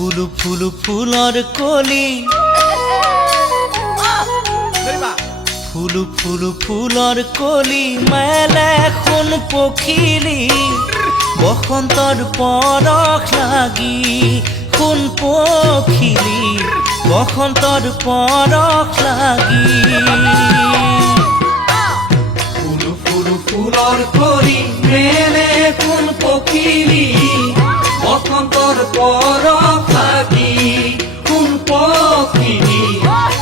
ফুলু ফুলু ফুলৰ কলি ফুলু ফুলু ফুলৰ কলি মেলে সোণ পখিলি বসন্তৰ পৰশ লাগি সোণ পখিলি বসন্তৰ পৰশ লাগি ফুলু ফুলু ফুলৰ কলি মেলে সোণ পখিলি বসন্তৰ পৰশ লাগি সোণ পখিলি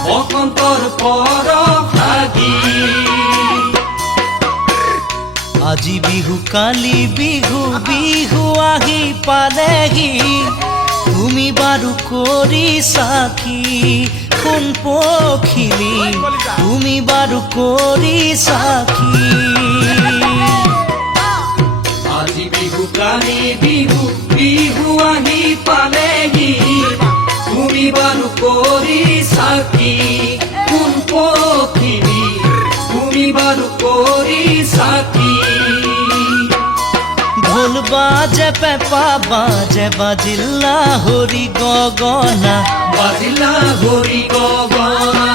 বসন্তৰ পৰশ লাগি আজি বিহু কালি বিহু বিহু আহি পালেহি তুমি বাৰু কৰিছা কি সোণ পখিলি তুমি বাৰু কৰিছা কি আজি বিহু কালি বিহু বিহু আহি পালেহি তুমি বাৰু কৰিছা কি সোণ পখিলি তুমি বাৰু কৰিছা কি ঢোল বাজে পেপা বাজে বাজিলা হৰি গগনা বাজিলা হৰি গগনা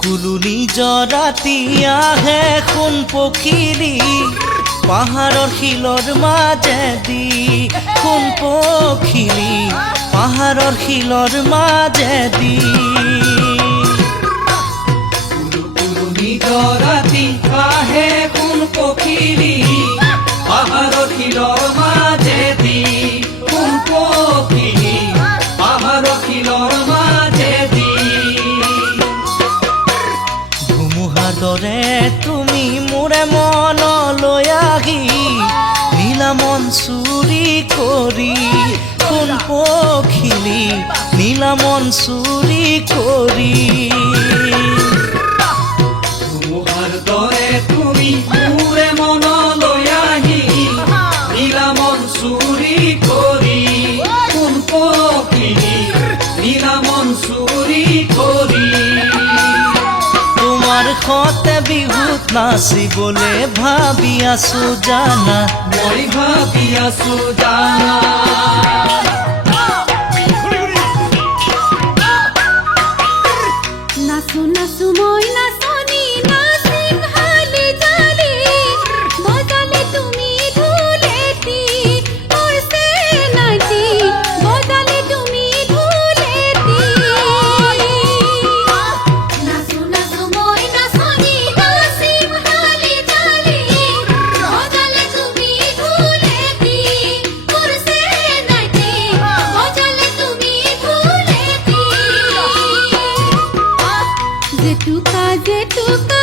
কুলু নিজৰ ৰাতি আহে সোণ পখিলি পাহাৰৰ শিলৰ মাজেদি সোণ পখিলি পাহাৰৰ শিলৰ মাজেদি কুলু নিজৰ ৰাতি আহে সোণ পখিলি পাহাৰৰ শিলৰ মাজেদি সোণ পখিলি পাহাৰৰ শিলৰ মাজেদি দৰে তুমি মোৰে মনলৈ আহি নীলা মন চুৰি কৰি সোণ পখিলি নীলা মন চুৰি কৰি ধুমুহাৰ দৰে তুমি মোৰে মনলৈ আহি নীলা মন চুৰি কৰি সোণ পখিলি নীলা মন চুৰি কৰি সতে বিহুত নাচিবলে ভাবি আছো জানা মই ভাবি আছো জানা নাচো নাচো মই নাচনি নাচিম হালি জালি বজালে তুমি ঢোলেটি পৰছে নাচি বজালে তুমি ঢোলেটি নাচো নাচো মই নাচনি নাচিম হালি জালি বজালে তুমি ঢোলেটি পৰছে নাচি বজালে তুমি ঢোলেটি যেটুকা যেটুকা